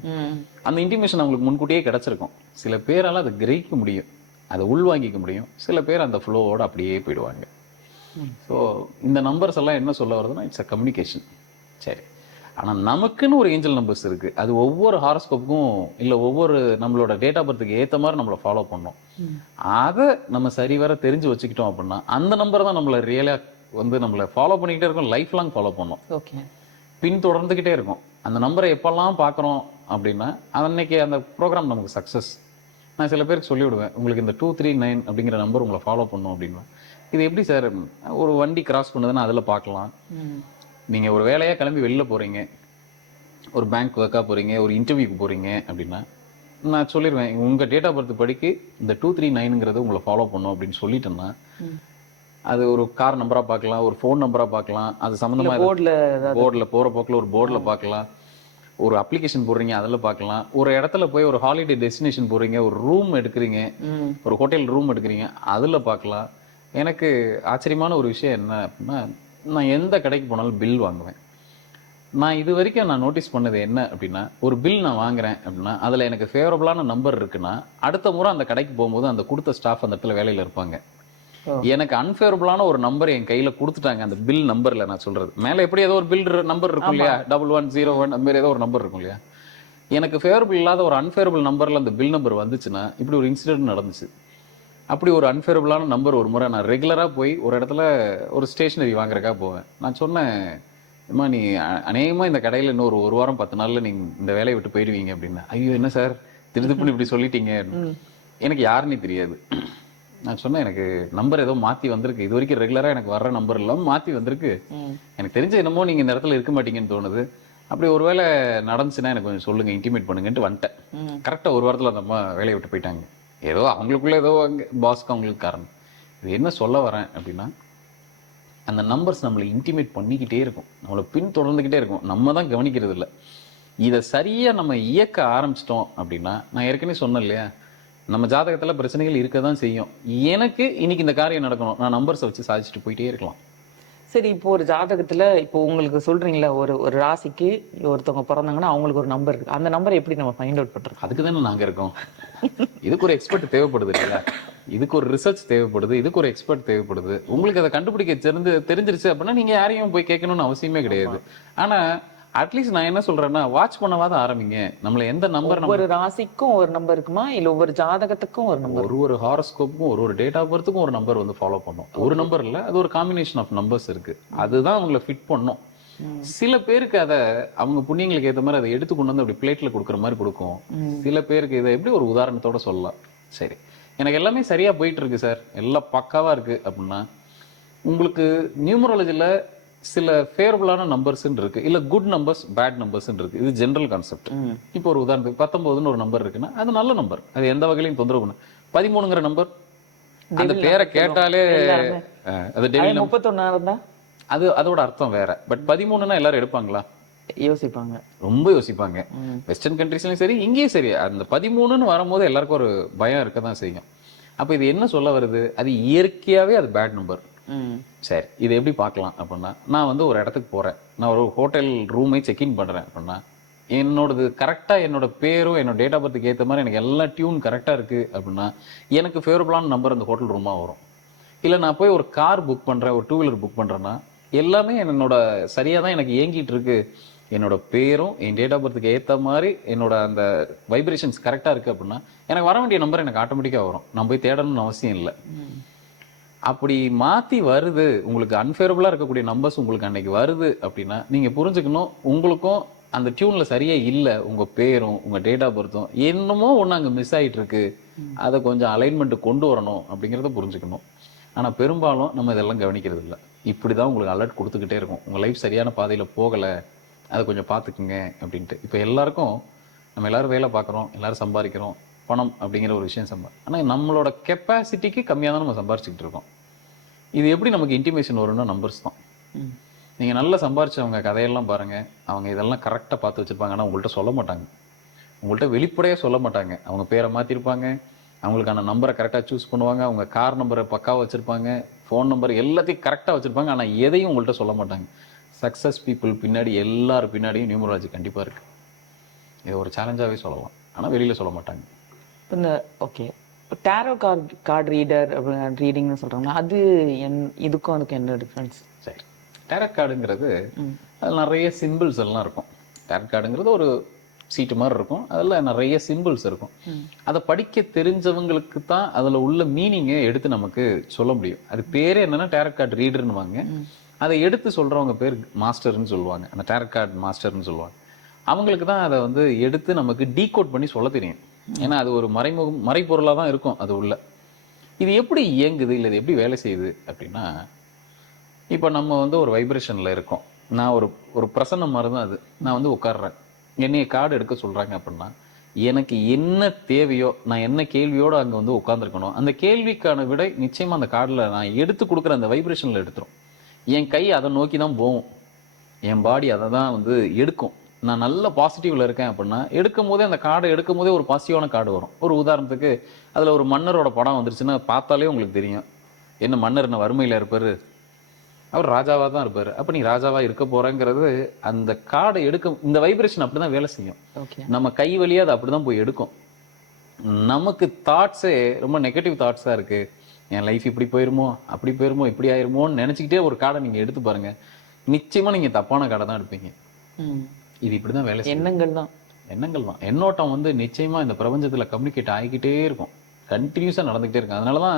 அந்த இன்டிமேஷன் அவங்களுக்கு முன்கூட்டியே கிடைச்சிருக்கும். சில பேரால அதை கிரகிக்க முடியும், அதை உள்வாங்கிக்க முடியும். சில பேர் அந்த ஃப்ளோவோட அப்படியே போயிடுவாங்க. ஸோ இந்த நம்பர்ஸ் எல்லாம் என்ன சொல்ல வருதுன்னா இட்ஸ் அ கம்யூனிகேஷன். சரி, ஆனா நமக்குன்னு ஒரு ஏஞ்சல் நம்பர்ஸ் இருக்கு. அது ஒவ்வொரு ஹாரோஸ்கோப்புக்கும் இல்ல ஒவ்வொரு நம்மளோட டேட் ஆஃப் பர்த்துக்கு ஏத்த மாதிரி நம்மளை ஃபாலோ பண்ணோம். அதை நம்ம சரிவர தெரிஞ்சு வச்சுக்கிட்டோம் அப்படின்னா அந்த நம்பர் தான் நம்மளை ரியலா வந்து நம்மளை ஃபாலோ பண்ணிக்கிட்டே இருக்கும். லைஃப் லாங் ஃபாலோ பண்ணோம், ஓகே, பின் தொடர்ந்துக்கிட்டே இருக்கும். அந்த நம்பரை எப்பெல்லாம் பார்க்குறோம் அப்படின்னா அன்னைக்கு அந்த ப்ரோக்ராம் நமக்கு சக்ஸஸ். நான் சில பேருக்கு சொல்லிவிடுவேன், உங்களுக்கு இந்த 239 அப்படிங்கிற நம்பர் உங்களை ஃபாலோ பண்ணும் அப்படின்னு. இது எப்படி சார்? ஒரு வண்டி கிராஸ் பண்ணுதுன்னா அதில் பார்க்கலாம். நீங்கள் ஒரு வேலையாக கிளம்பி வெளில போகிறீங்க, ஒரு பேங்க் ஒர்க்காக போகிறீங்க, ஒரு இன்டர்வியூக்கு போகிறீங்க அப்படின்னா நான் சொல்லிடுவேன், உங்கள் டேட் ஆஃப் பர்த் படிக்கு இந்த 239ங்கிறது உங்களை ஃபாலோ பண்ணும் அப்படின்னு சொல்லிட்டேன்னா அது ஒரு கார் நம்பராக பார்க்கலாம், ஒரு ஃபோன் நம்பராக பார்க்கலாம், அது சம்மந்தமாக போர்டில் போகிற போக்கில் ஒரு போர்டில் பார்க்கலாம், ஒரு அப்ளிகேஷன் போடுறீங்க அதில் பார்க்கலாம், ஒரு இடத்துல போய் ஒரு ஹாலிடே டெஸ்டினேஷன் போகிறீங்க, ஒரு ரூம் எடுக்கிறீங்க, ஒரு ஹோட்டல் ரூம் எடுக்கிறீங்க அதில் பார்க்கலாம். எனக்கு ஆச்சரியமான ஒரு விஷயம் என்ன அப்படின்னா, நான் எந்த கடைக்கு போனாலும் பில் வாங்குவேன். நான் இது வரைக்கும் நான் நோட்டீஸ் பண்ணது என்ன அப்படின்னா, ஒரு பில் நான் வாங்குறேன் அப்படின்னா அதில் எனக்கு ஃபேவரபுளான நம்பர் இருக்குன்னா அடுத்த முறை அந்த கடைக்கு போகும்போது அந்த கொடுத்த ஸ்டாஃப் அந்த இடத்துல வேலையில் இருப்பாங்க. எனக்கு அன்ஃபேவரபுளான ஒரு நம்பர் என் கையில கொடுத்துட்டாங்க அந்த பில் நம்பர்ல. நான் சொல்றது மேல எப்படி ஏதோ ஒரு பில் நம்பர் இருக்கும் இல்லையா, 1101 அந்த மாதிரி ஏதோ ஒரு நம்பர் இருக்கும் இல்லையா. எனக்கு ஃபேவரபிள் இல்லாத ஒரு அன்ஃபேவரபிள் நம்பர்ல அந்த பில் நம்பர் வந்துச்சுன்னா இப்படி ஒரு இன்சிடென்ட் நடந்துச்சு. அப்படி ஒரு அன்ஃபேவரபுளான நம்பர் ஒரு முறை நான் ரெகுலராக போய் ஒரு இடத்துல ஒரு ஸ்டேஷனரி வாங்குறக்கா போவேன். நான் சொன்னேன், அம்மா நீ அநேகமாக இந்த கடையில் இன்னும் ஒரு வாரம் 10 நாளில் நீங்கள் இந்த வேலையை விட்டு போயிடுவீங்க அப்படின்னா. ஐயோ என்ன சார் திருதுப்புன்னு இப்படி சொல்லிட்டீங்க. எனக்கு யாருன்னே தெரியாது. நான் சொன்னேன், எனக்கு நம்பர் ஏதோ மாற்றி வந்திருக்கு, இது வரைக்கும் ரெகுலராக எனக்கு வர்ற நம்பர் இல்லாமல் மாற்றி வந்திருக்கு, எனக்கு தெரிஞ்ச என்னமோ நீங்கள் இந்த இடத்துல இருக்க மாட்டீங்கன்னு தோணுது, அப்படி ஒருவேளை நடந்துச்சுன்னா எனக்கு கொஞ்சம் சொல்லுங்கள், இன்டிமேட் பண்ணுங்கன்ட்டு வந்துட்டேன். கரெக்டாக ஒரு வாரத்தில் அந்த அம்மா வேலையை விட்டு போயிட்டாங்க. ஏதோ அவங்களுக்குள்ள ஏதோ அங்கே பாஸ்க்கு அவங்களுக்கு காரணம். இது என்ன சொல்ல வரேன் அப்படின்னா, அந்த நம்பர்ஸ் நம்மளை இன்டிமேட் பண்ணிக்கிட்டே இருக்கும், நம்மளை பின் தொடர்ந்துக்கிட்டே இருக்கும், நம்ம தான் கவனிக்கிறது இல்லை. இதை சரியாக நம்ம இயக்க ஆரம்பிச்சிட்டோம் அப்படின்னா, நான் ஏற்கனவே சொன்னேன் இல்லையா, நம்ம ஜாதகத்தில் பிரச்சனைகள் இருக்க தான் செய்யும். எனக்கு இன்னைக்கு இந்த காரியம் நடக்கணும், நான் நம்பர்ஸை வச்சு சாதிச்சுட்டு போயிட்டே இருக்கலாம். சரி, இப்போ ஒரு ஜாதகத்துல இப்போ உங்களுக்கு சொல்றீங்களா, ஒரு ராசிக்கு ஒருத்தவங்க பிறந்தாங்கன்னா அவங்களுக்கு ஒரு நம்பர் இருக்கு, அந்த நம்பரை எப்படி நம்ம ஃபைண்ட் அவுட் பண்றோம்? அதுக்கு தானே நாங்க இருக்கோம். இதுக்கு ஒரு எக்ஸ்பர்ட் தேவைப்படுது இல்லையா, இதுக்கு ஒரு ரிசர்ச் தேவைப்படுது, இதுக்கு ஒரு எக்ஸ்பர்ட் தேவைப்படுது. உங்களுக்கு அதை கண்டுபிடிக்க தெரிஞ்சிருச்சு அப்படின்னா நீங்க யாரையும் போய் கேட்கணும்னு அவசியமே கிடையாது. ஆனா அட்லீஸ்ட் நான் என்ன சொல்றேன்னா, வாட்ச் பண்ணவாத ஆரம்பிங்க. நம்மள எந்த நம்பர், ஒரு ராசிக்கும் ஒரு நம்பர் இருக்குமா, இல்ல ஒவ்வொரு ஜாதகத்துக்கும் ஒரு நம்பர்? ஒரு ஹாரோஸ்கோப்புக்கும் ஒரு டேட் ஆஃப் பர்த்துக்கும் ஒரு நம்பர் வந்து ஃபாலோ பண்ணும். ஒரு நம்பர் இல்ல, அது ஒரு காம்பினேஷன் ஆஃப் நம்பர்ஸ் இருக்கு, அதுதான் அவங்களை ஃபிட் பண்ணும். சில பேருக்கு அதை அவங்க புண்ணியங்களுக்கு ஏற்ற மாதிரி அதை எடுத்து கொண்டு வந்து அப்படி பிளேட்ல கொடுக்குற மாதிரி கொடுக்கும். சில பேருக்கு இதை எப்படி ஒரு உதாரணத்தோட சொல்லலாம். சரி, எனக்கு எல்லாமே சரியா போயிட்டு இருக்கு சார், எல்லாம் பக்காவா இருக்கு அப்படின்னா, உங்களுக்கு நியூமராலஜில சில ஃபேவரபிளான நம்பர்ஸ் இருக்கு, இல்ல குட் நம்பர்ஸ் பேட் நம்பர்ஸ் இருக்கு. இது ஜெனரல் கான்செப்ட். இப்போ ஒரு உதாரணத்துக்கு 19ன்னு ஒரு நம்பர் இருக்குன்னா அது நல்ல நம்பர், அது எந்த வகையிலையும் தொந்தரவு பண்ணு. 13ங்கிற நம்பர், அந்த பேரை கேட்டாலே அது டெவில். 31 அது அதோட அர்த்தம் வேற. பட் 13ன்னா எல்லாரும் எடுப்பாங்களா? யோசிப்பாங்க, ரொம்ப யோசிப்பாங்க. வெஸ்டர்ன் கண்ட்ரீஸ்லயும் சரி, இங்கேயும் சரி, அந்த 13ன்னு வரும்போது எல்லாருக்கும் ஒரு பயம் இருக்க தான் செய்யும். அப்ப இது என்ன சொல்ல வருது, அது இயற்கையாவே அது பேட் நம்பர். சரி, இது எப்படி பார்க்கலாம் அப்படின்னா, நான் வந்து ஒரு இடத்துக்கு போறேன். நான் ஒரு ஹோட்டல் ரூமை செக்இன் பண்றேன் அப்படின்னா, என்னோடது கரெக்ட்டா என்னோட பேரும், என்னோட டேட் ஆஃப் பர்த்க்கு ஏத்த மாரி எனக்கு எல்லா டியூன் கரெக்ட்டா இருக்கு அப்படின்னா, எனக்கு ஃபேவரபிளான நம்பர் அந்த ஹோட்டல் ரூமா வரும். இல்ல நான் போய் ஒரு கார் புக் பண்றேன், ஒரு 2 வீலர் புக் பண்றேன்னா, எல்லாமே என்னோட சரியா தான் எனக்கு இயங்கிட்டு இருக்கு. என்னோட பேரும், என் டேட் ஆஃப் பர்த்க்கு ஏத்த மாரி என்னோட அந்த வைப்ரேஷன்ஸ் கரெக்ட்டா இருக்கு அப்படின்னா, எனக்கு வர வேண்டிய நம்பர் எனக்கு ஆட்டோமேட்டிக்கா வரும். நான் போய் தேடணும்னு அவசியம் இல்ல. அப்படி மாத்தி வருது, உங்களுக்கு அன்ஃபேவரபிளா இருக்கக்கூடிய நம்பர்ஸ் உங்களுக்கு அன்னைக்கு வருது அப்படின்னா, நீங்க புரிஞ்சுக்கணும், உங்களுக்கும் அந்த டியூன்ல சரியா இல்ல. உங்க பேரும், உங்க டேட் ஆஃப் பர்த்தும் என்னமோ ஒண்ணு அங்க மிஸ் ஆயிட்டு இருக்கு. அத கொஞ்சம் அலைன்மென்ட் கொண்டு வரணும் அப்படிங்கிறத புரிஞ்சுக்கணும். ஆனா பெரும்பாலும் நம்ம இதெல்லாம் கவனிக்கிறது இல்ல. இப்படிதான் உங்களுக்கு அலர்ட் கொடுத்துக்கிட்டே இருக்கும். உங்க லைஃப் சரியான பாதையில போகல. அத கொஞ்சம் பார்த்துக்குங்க அப்படின்ட்டு. இப்ப எல்லாருக்கும் நம்ம எல்லாரும் வேலை பார்க்குறோம், எல்லாரும் சம்பாதிக்கிறோம். பணம் அப்படிங்கிற ஒரு விஷயம் ஆனா நம்மளோட கெப்பாசிட்டிக்கு கம்மியா தான் நம்ம சம்பாரிச்சுக்கிட்டு இருக்கோம். இது எப்படி நமக்கு இன்டிமேஷன் வரும்னா நம்பர்ஸ் தான். நீங்க நல்லா சம்பாரிச்சவங்க கதையெல்லாம் பாருங்க. அவங்க இதெல்லாம் கரெக்டா பார்த்து வச்சிருப்பாங்க. ஆனா உங்கள்ட்ட சொல்ல மாட்டாங்க. உங்கள்ட்ட வெளிப்படையா சொல்ல மாட்டாங்க. அவங்க பேரை மாத்திருப்பாங்க. அவங்களுக்கான நம்பரை கரெக்டா சூஸ் பண்ணுவாங்க. அவங்க கார் நம்பரை பக்காவா வச்சிருப்பாங்க. ஃபோன் நம்பர் எல்லாத்தையும் கரெக்டா வச்சிருப்பாங்க. ஆனா எதையும் உங்கள்ட்ட சொல்ல மாட்டாங்க. சக்சஸ் பீப்புள் பின்னாடி எல்லார் பின்னாடியும் நியூமராலஜி கண்டிப்பா இருக்கு. இது ஒரு சேலஞ்சாவே சொல்லலாம். ஆனா வெளியில சொல்ல மாட்டாங்க. இந்த ஓகே டேரோ கார்டு ரீடர் ரீடிங்னு சொல்றாங்க, அது இதுக்கும் அதுக்கு என்ன டிஃபரன்ஸ்? சரி, டேரட் கார்டுங்கிறது அது நிறைய சிம்பிள்ஸ் எல்லாம் இருக்கும். டேரட் கார்டுங்கிறது ஒரு சீட்டு மாதிரி இருக்கும். அதில் நிறைய சிம்பிள்ஸ் இருக்கும். அதை படிக்க தெரிஞ்சவங்களுக்கு தான் அதில் உள்ள மீனிங்கை எடுத்து நமக்கு சொல்ல முடியும். அது பேரே என்னன்னா டேரட் கார்டு ரீடர்னுவாங்க. அதை எடுத்து சொல்றவங்க பேர் மாஸ்டர்னு சொல்லுவாங்க. அந்த டேரட் கார்டு மாஸ்டர்னு சொல்லுவாங்க. அவங்களுக்கு தான் அதை வந்து எடுத்து நமக்கு டீகோட் பண்ணி சொல்ல தெரியும். ஏன்னா அது ஒரு மறைப்பொருளாக தான் இருக்கும் அது உள்ள. இது எப்படி இயங்குது இல்லை இது எப்படி வேலை செய்யுது அப்படின்னா, இப்போ நம்ம வந்து ஒரு வைப்ரேஷனில் இருக்கோம். நான் ஒரு ஒரு பிரசன்னம் மாதிரி தான் அது. நான் வந்து உட்கார்றேன். என்னைய கார்டு எடுக்க சொல்கிறாங்க அப்படின்னா, எனக்கு என்ன தேவையோ, நான் என்ன கேள்வியோடு அங்கே வந்து உட்காந்துருக்கணும், அந்த கேள்விக்கான விடை நிச்சயமாக அந்த கார்டில் நான் எடுத்து கொடுக்குற அந்த வைப்ரேஷனில் எடுத்துரும். என் கை அதை நோக்கி தான் போகும். என் பாடி அதை தான் வந்து எடுக்கும். நான் நல்ல பாசிட்டிவ்ல இருக்கேன் அப்படின்னா, எடுக்கும் போதே அந்த கார்டை எடுக்கும் போதே ஒரு பாசிட்டிவான கார்டு வரும். ஒரு உதாரணத்துக்கு அதில் ஒரு மன்னரோட படம் வந்துருச்சுன்னா பார்த்தாலே உங்களுக்கு தெரியும். என்ன மன்னர் என்ன வறுமையில் இருப்பார், அவர் ராஜாவாக தான் இருப்பார். அப்போ நீ ராஜாவாக இருக்க போறேங்கிறது அந்த கார்டை எடுக்க இந்த வைப்ரேஷன் அப்படி தான் வேலை செய்யும். நம்ம கை வழியாக அதை அப்படி தான் போய் எடுக்கும். நமக்கு தாட்ஸே ரொம்ப நெகட்டிவ் தாட்ஸாக இருக்கு, என் லைஃப் இப்படி போயிருமோ அப்படி போயிருமோ இப்படி ஆயிருமோன்னு நினச்சிக்கிட்டே ஒரு கார்டை நீங்கள் எடுத்து பாருங்க, நிச்சயமாக நீங்கள் தப்பான கார்டை தான் எடுப்பீங்க. இது இப்படிதான் வேலை செய்யும். எண்ணங்கள் தான். எண்ணோட்டம் வந்து நிச்சயமா இந்த பிரபஞ்சத்துல கம்யூனிகேட் ஆகிக்கிட்டே இருக்கும். கண்டினியூஸா நடந்துகிட்டே இருக்கும். அதனாலதான்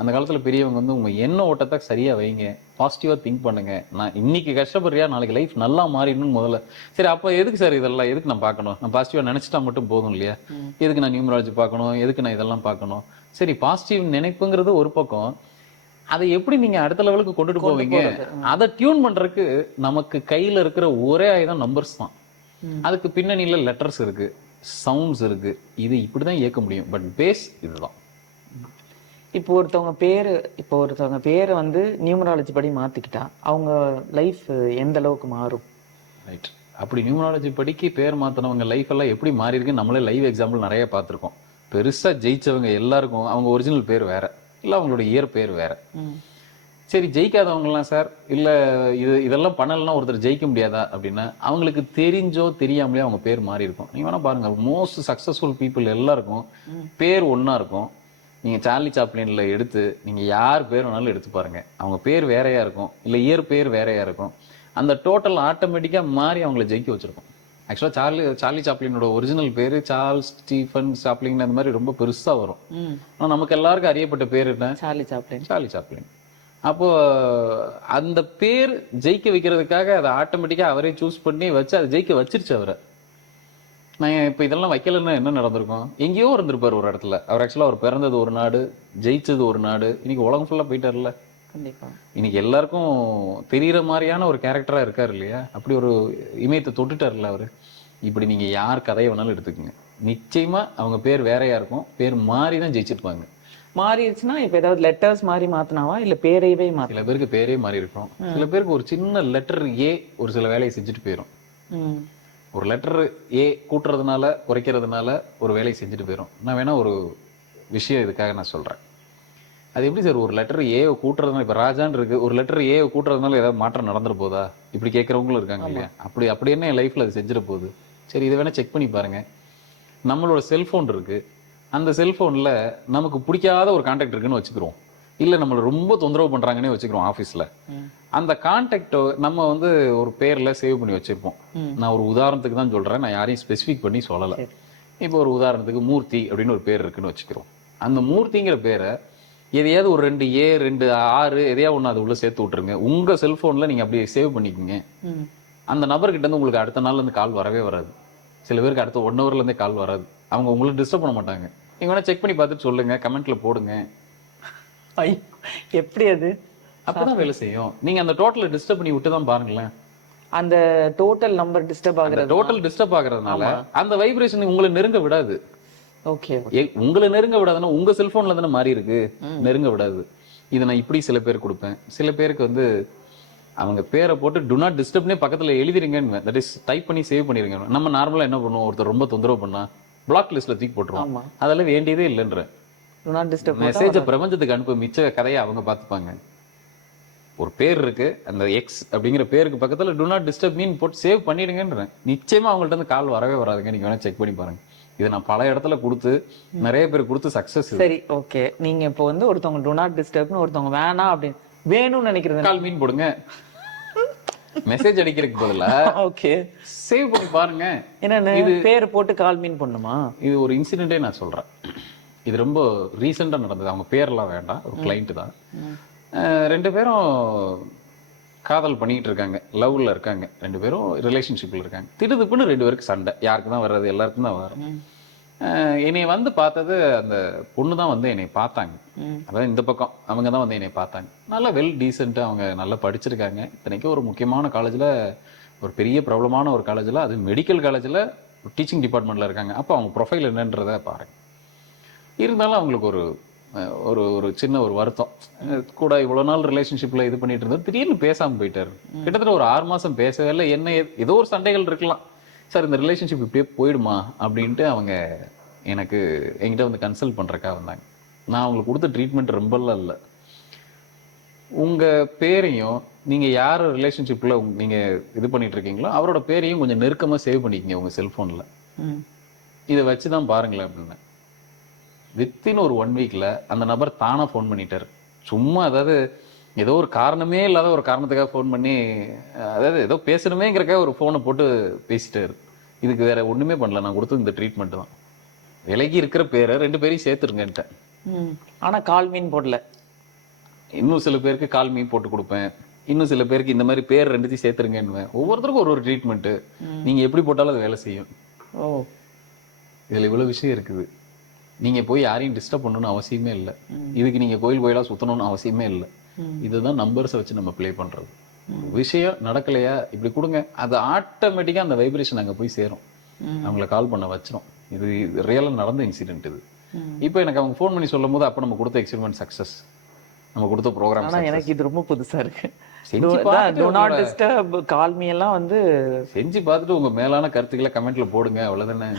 அந்த காலத்துல பெரியவங்க வந்து உங்க எண்ண ஓட்டத்தை சரியா வைங்க, பாசிட்டிவா திங்க் பண்ணுங்க. நான் இன்னைக்கு கஷ்டப்படுறியா, நாளைக்கு லைஃப் நல்லா மாறிடணும் முதல்ல. சரி, அப்ப எதுக்கு சார் இதெல்லாம், எதுக்கு நான் பார்க்கணும்? நான் பாசிட்டிவா நினைச்சிட்டா மட்டும் போதும் இல்லையா? எதுக்கு நான் நியூமராலஜி பார்க்கணும், எதுக்கு நான் இதெல்லாம் பார்க்கணும்? சரி, பாசிட்டிவ் நினைப்புங்கிறது ஒரு பக்கம், அதை எப்படி நீங்க அடுத்த லெவலுக்கு கொண்டுட்டு போவீங்க, அதை டியூன் பண்றதுக்கு நமக்கு கையில இருக்கிற ஒரே ஆயுதம் நம்பர்ஸ் தான். அதுக்கு பின்னணியில லெட்டர்ஸ் இருக்கு, சவுண்ட்ஸ் இருக்கு. இது இப்படிதான் இயக்க முடியும். பட் பேஸ் இதுதான். இப்போ ஒருத்தவங்க பேரை வந்து நியூமராலஜி படி மாத்திக்கிட்டா அவங்க லைஃப் எந்த அளவுக்கு மாறும்? ரைட். அப்படி நியூமராலஜி படிக்கு பேர் மாத்தினவங்க லைஃப் எல்லாம் எப்படி மாறி இருக்கு நம்மளே லைவ் எக்ஸாம்பிள் நிறைய பார்த்துருக்கோம். பெருசா ஜெயிச்சவங்க எல்லாருக்கும் அவங்க ஒரிஜினல் பேர் வேற, இல்ல அவங்களோட இயர் பேர் வேற. சரி, ஜெயிக்காதவங்கலாம் சார் இல்ல இதெல்லாம் பண்ணலன்னா ஒருத்தர் ஜெயிக்க முடியாதா அப்படின்னா, அவங்களுக்கு தெரிஞ்சோ தெரியாமலே அவங்க பேர் மாறி இருக்கும். நீங்க வேணா பாருங்க, மோஸ்ட் சக்சஸ்ஃபுல் பீப்புள் எல்லாருக்கும் பேர் ஒன்னா இருக்கும். நீங்க சார்லி சாப்ளின்ல எடுத்து நீங்க யார் பேர் வேணாலும் எடுத்து பாருங்க, அவங்க பேர் வேறையா இருக்கும், இல்ல இயர் பேர் வேறையா இருக்கும். அந்த டோட்டல் ஆட்டோமேட்டிக்கா மாறி அவங்கள ஜெயிக்க வச்சிருக்கும். ஆக்சுவலா சார்லி சாப்ளினோட ஒரிஜினல் பேரு சார்ல்ஸ் ஸ்டீஃபன் சாப்ளின், அந்த மாதிரி ரொம்ப பெருசா வரும். ஆனா நமக்கு எல்லாருக்கும் அறியப்பட்ட பேர் என்ன? Charlie Chaplin. அப்போ அந்த பேர் ஜெயிக்க வைக்கிறதுக்காக அதை ஆட்டோமேட்டிக்கா அவரே சூஸ் பண்ணி வச்சு அதை ஜெயிக்க வச்சிருச்சு அவரை. நான் இப்ப இதெல்லாம் வைக்கலன்னா என்ன நடந்திருக்கும்? எங்கேயோ இருந்திருப்பாரு ஒரு இடத்துல. அவர் ஆக்சுவலா அவர் பிறந்தது ஒரு நாடு, ஜெயிச்சது ஒரு நாடு, இன்னைக்கு உலகம் ஃபுல்லா போயிட்டாருல்ல. இன்னைக்கு எல்லாருக்கும் தெரியற மாதிரியான ஒரு கேரக்டரா இருக்காரு இல்லையா? அப்படி ஒரு இமயத்தை தொட்டுட்டாருல்ல அவரு. இப்படி நீங்க யார் கதையை வேணாலும் எடுத்துக்கோங்க, நிச்சயமா அவங்க பேர் வேறையா இருக்கும். பேர் மாறி தான் ஜெயிச்சிருப்பாங்க. மாறிடுச்சுன்னா இப்ப ஏதாவது லெட்டர்ஸ் மாதிரி மாத்தினாவா இல்ல பேரையவே மாத்த? சில பேருக்கு பேரே மாறி இருக்கும். சில பேருக்கு ஒரு சின்ன லெட்டர் ஏ ஒரு சில வேலையை செஞ்சுட்டு போயிடும். ஒரு லெட்டர் ஏ கூட்டுறதுனால குறைக்கிறதுனால ஒரு வேலையை செஞ்சுட்டு போயிடும். நான் வேணா ஒரு விஷயம் இதுக்காக நான் சொல்றேன். அது எப்படி சார் ஒரு லெட்டர் ஏவை கூட்டுறதுனால, இப்போ ராஜான்னு இருக்கு, ஒரு லெட்டர் ஏவை கூட்டுறதுனால ஏதாவது மாற்றம் நடந்துட போதா? இப்படி கேட்குறவங்களும் இருக்காங்க இல்லையா? அப்படி என்ன என் லைஃப்ல அது செஞ்சிட போகுது? சரி, இதை வேணா செக் பண்ணி பாருங்க. நம்மளோட செல்போன் இருக்கு, அந்த செல்போன்ல நமக்கு பிடிக்காத ஒரு கான்டாக்ட் இருக்குன்னு வச்சுக்கிறோம், இல்ல நம்மளை ரொம்ப தொந்தரவு பண்றாங்கன்னே வச்சுக்கிறோம் ஆஃபீஸ்ல. அந்த கான்டாக்டை நம்ம வந்து ஒரு பேர்ல சேவ் பண்ணி வச்சிருப்போம். நான் ஒரு உதாரணத்துக்கு தான் சொல்றேன், நான் யாரையும் ஸ்பெசிஃபிக் பண்ணி சொல்லலை. இப்போ ஒரு உதாரணத்துக்கு மூர்த்தி அப்படின்னு ஒரு பேர் இருக்குன்னு வச்சுக்கிறோம். அந்த மூர்த்திங்கிற பேரை எதையாவது ஒரு 2 A 2 R எதையாவது ஒன்று அது உள்ள சேர்த்து விட்டுருங்க. உங்க செல்போன்ல நீங்க அப்படியே சேவ் பண்ணிக்கோங்க. அந்த நபர்கிட்ட இருந்து உங்களுக்கு அடுத்த நாள்ல இருந்து கால் வரவே வராது. சில பேருக்கு அடுத்த 1 ஹவர்ல இருந்தே கால் வராது. அவங்க உங்களுக்கு டிஸ்டர்ப் பண்ண மாட்டாங்க. நீங்க வேணா செக் பண்ணி பார்த்துட்டு சொல்லுங்க, கமெண்ட்ல போடுங்க. ஐயோ, எப்படி அது அப்பதான் வேலை செய்யும். நீங்க அந்த டோட்டலை டிஸ்டர்ப் பண்ணி விட்டு தான் பாருங்களேன். அந்த டோட்டல் நம்பர் டிஸ்டர்ப் ஆகுறது, டோட்டல் டிஸ்டர்ப் ஆகுறதுனால அந்த வைப்ரேஷன் உங்களை நெருங்க விடாது. ஓகே, உங்களை நெருங்க விடாதுன்னா உங்க செல்போன்ல தானே மாறி இருக்கு, நெருங்க விடாது. இதை நான் இப்படி சில பேர் கொடுப்பேன். சில பேருக்கு வந்து அவங்க பேரை போட்டு டு நாட் டிஸ்டர்ப்னே பக்கத்துல எழுதிருங்கன்னு, தட் இஸ் டைப் பண்ணி சேவ் பண்ணிருங்க. நம்ம நார்மலா என்ன பண்ணுவோம், ஒருத்தர் ரொம்ப தொந்தரவு பண்ணா பிளாக் லிஸ்ட்ல தூக்கி போட்டுருவோம். அதெல்லாம் வேண்டியதே இல்லைன்ற. டு நாட் டிஸ்டர்ப் மெசேஜை பிரபஞ்சத்துக்கு அனுப்ப, மிச்ச கதையை அவங்க பார்த்துப்பாங்க. ஒரு பேர் இருக்கு, அந்த எக்ஸ் அப்படிங்கிற பேருக்கு பக்கத்துல டு நாட் டிஸ்டர்ப் மீன் போட்டு சேவ் பண்ணிடுங்கன்றேன். நிச்சயமா அவங்கள்ட்ட இருந்து கால் வரவே வராதுங்க. நீங்க வேணா செக் பண்ணி பாருங்க. இதை நான் பல இடத்துல கொடுத்து, நிறைய பேர் கொடுத்து சக்சஸ். சரி, ஓகே. நீங்க இப்போ வந்து ஒருத்தவங்க டு நாட் டிஸ்டர்ப்னு, ஒருத்தவங்க வேணாம் அப்படின்னு வேணும்னு நினைக்கிறது, கால் மீன் போடுங்க. மெசேஜ் அடிக்கிறதுக்கு பதிலா ஓகே சேவ் பண்ணி பாருங்க. என்னன்னு பேர் போட்டு கால் மீன் பண்ணுமா? இது ஒரு இன்சிடென்ட்டே நான் சொல்றேன். இது ரொம்ப ரீசெண்டா நடந்தது. அவங்க பேர்லாம் வேண்டாம், ஒரு கிளைண்ட் தான். 2 பேரும் காதல் பண்ணிட்டு இருக்காங்க, லவ்ல இருக்காங்க, 2 பேரும் ரிலேஷன்ஷிப்ல இருக்காங்க. திடுதுப்புன்னு 2 பேருக்கு சண்டை. யாருக்கு தான் வர்றது, எல்லாருக்கும் தான் வரும். என்னை வந்து பார்த்தது அந்த பொண்ணு தான் வந்து என்னை பார்த்தாங்க. அதாவது இந்த பக்கம் அவங்க தான் வந்து என்னை பார்த்தாங்க. நல்லா வெல் டீசென்ட்டாக, அவங்க நல்லா படிச்சிருக்காங்க. இத்தனைக்கும் ஒரு முக்கியமான காலேஜில், ஒரு பெரிய ப்ராப்ளமான ஒரு காலேஜில், அது மெடிக்கல் காலேஜில் டீச்சிங் டிபார்ட்மெண்ட்டில் இருக்காங்க. அப்போ அவங்க ப்ரொஃபைல் என்னன்றதை பாருங்க. இருந்தாலும் அவங்களுக்கு ஒரு ஒரு ஒரு சின்ன ஒரு வருத்தம் கூட. இவ்வளோ நாள் ரிலேஷன்ஷிப்பில் இது பண்ணிட்டு இருந்தார், திடீர்னு பேசாமல் போயிட்டார். கிட்டத்தட்ட ஒரு 6 மாதம் பேசவே இல்லை. என்ன ஏதோ ஒரு சண்டைகள் இருக்கலாம் சார், இந்த ரிலேஷன்ஷிப் இப்படியே போயிடுமா அப்படின்ட்டு அவங்க என்கிட்ட வந்து கன்சல்ட் பண்ணுறக்கா வந்தாங்க. நான் அவங்களுக்கு கொடுத்த ட்ரீட்மெண்ட் ரொம்பலாம் இல்லை. உங்கள் பேரையும், நீங்கள் யார் ரிலேஷன்ஷிப்பில் நீங்கள் இது பண்ணிட்டு இருக்கீங்களோ அவரோட பேரையும் கொஞ்சம் நெருக்கமாக சேவ் பண்ணிக்கங்க உங்கள் செல்ஃபோனில். இதை வச்சு தான் பாருங்களேன் அப்படின்னு. வித்தின் ஒரு 1 வீக்ல அந்த நபர் தானா ஃபோன் பண்ணிட்டார். சும்மா, அதாவது ஏதோ ஒரு காரணமே இல்லாத ஒரு காரணத்துக்காக ஃபோன் பண்ணி, அதாவது ஏதோ பேசணுமேங்கிறக்காக ஒரு ஃபோனை போட்டு பேசிட்டாரு. இதுக்கு வேற ஒண்ணுமே பண்ணல. நான் கொடுத்தது இந்த ட்ரீட்மெண்ட் தான். விலகி இருக்கிற பேரை 2 பேரையும் சேர்த்துருங்கன்ட்டேன். ஆனா கால் மீன் போடல. இன்னும் சில பேருக்கு கால் மீன் போட்டு கொடுப்பேன். இன்னும் சில பேருக்கு இந்த மாதிரி பேர் 2த்தையும் சேர்த்துருங்கன்னு. ஒவ்வொருத்தருக்கும் ஒரு ட்ரீட்மெண்ட். நீங்க எப்படி போட்டாலும் அது வேலை செய்யும். இதுல இவ்வளவு விஷயம் இருக்குது. நீங்க போய் யாரையும் டிஸ்டர்ப் பண்ணணும்னு அவசியமே இல்லை. இதுக்கு நீங்க கோயிலா சுத்தணும்னு அவசியமே இல்லை. இதுதான் நம்பர்ஸை வச்சு நம்ம ப்ளே பண்றது. விஷயம் நடக்கலையா, இப்படி கொடுங்க, அது ஆட்டோமேட்டிக்கா அந்த வைப்ரேஷன் அங்க போய் சேரும், அவங்கள கால் பண்ண வச்சிரும். இது ரியலா நடந்த இன்சிடென்ட் இது. இப்போ எனக்கு அவங்க ஃபோன் பண்ணி சொல்லும் போது அப்ப நம்ம கொடுத்த எக்ஸ்பெரிமெண்ட் சக்சஸ், நம்ம கொடுத்த ப்ரோக்ராம். ஆனா எனக்கு இது ரொம்ப புதுசா இருக்கு. Do not disturb, call me எல்லாம் வந்து செஞ்சு பார்த்துட்டு உங்க மேலான கருத்துக்களை கமெண்ட்ல போடுங்க, அவ்வளவுதானே.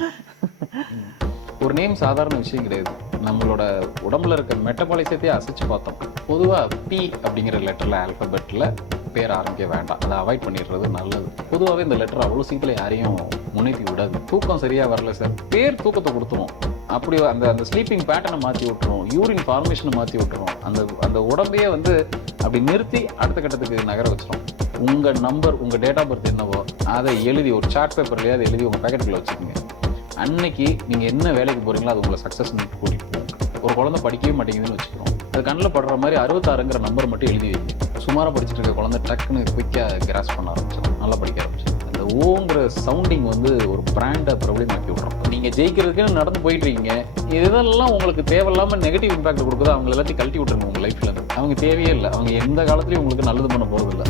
ஒரு நேம் சாதாரண விஷயம் கிடையாது. நம்மளோட உடம்புல இருக்க மெட்டபாலிசத்தையே அசைச்சு பார்த்தோம். பொதுவா பி அப்படிங்கிற லெட்டர்ல, ஆல்பபெட்ல பேர் ஆரம்பிக்க வேண்டாம், அதை அவாய்ட் பண்ணிடுறது நல்லது. பொதுவாகவே இந்த லெட்டர் அவ்வளோ சீக்கிரம் யாரையும் முன்னேற்றி விடாது. தூக்கம் சரியா வரல சார், பேர் தூக்கத்தை கொடுத்துரும். அப்படி அந்த ஸ்லீப்பிங் பேட்டர்னை மாற்றி விட்டுரும், யூரின் ஃபார்மேஷனை மாற்றி விட்டுரும். அந்த உடம்பையே வந்து அப்படி நிறுத்தி அடுத்த கட்டத்துக்கு நகர வச்சிரும். உங்க நம்பர், உங்க டேட் ஆஃப் பர்த் என்னவோ அதை எழுதி ஒரு சார்ட் பேப்பர்லயே அதை எழுதி உங்க பேக்கெட்டுக்குள்ள வச்சுக்கோங்க. அன்னைக்கு நீங்க என்ன வேலைக்கு போறீங்களோ அது உங்களை சக்சஸ் கூட்டிட்டு போகும். ஒரு குழந்தை படிக்கவே மாட்டேங்குதுன்னு வச்சுக்கிறோம், அது கண்ணில் படுற மாதிரி 66ங்கிற நம்பர் மட்டும் எழுதி வைங்க. சுமாராக படிச்சுட்டு இருக்க குழந்தை டக்குன்னு குயிக்காக கிராஸ் பண்ண ஆரம்பிச்சிடும், நல்லா படிக்க ஆரம்பிச்சிடும். அந்த ஓங்கிற சவுண்டிங் வந்து ஒரு பிராண்டை ப்ராப்ளம் ஆக்கி விட்றோம். நீங்கள் ஜெயிக்கிறதுக்குன்னு நடந்து போயிட்டு இருக்கீங்க, இதெல்லாம் உங்களுக்கு தேவையில்லாமல் நெகட்டிவ் இம்பாக்ட் கொடுக்குதோ அவங்க எல்லாத்தையும் கழட்டி விட்டுருங்க உங்கள் லைஃப்ல. அவங்க தேவையே இல்லை, அவங்க எந்த காலத்துலையும் உங்களுக்கு நல்லது பண்ண போகிறது இல்லை.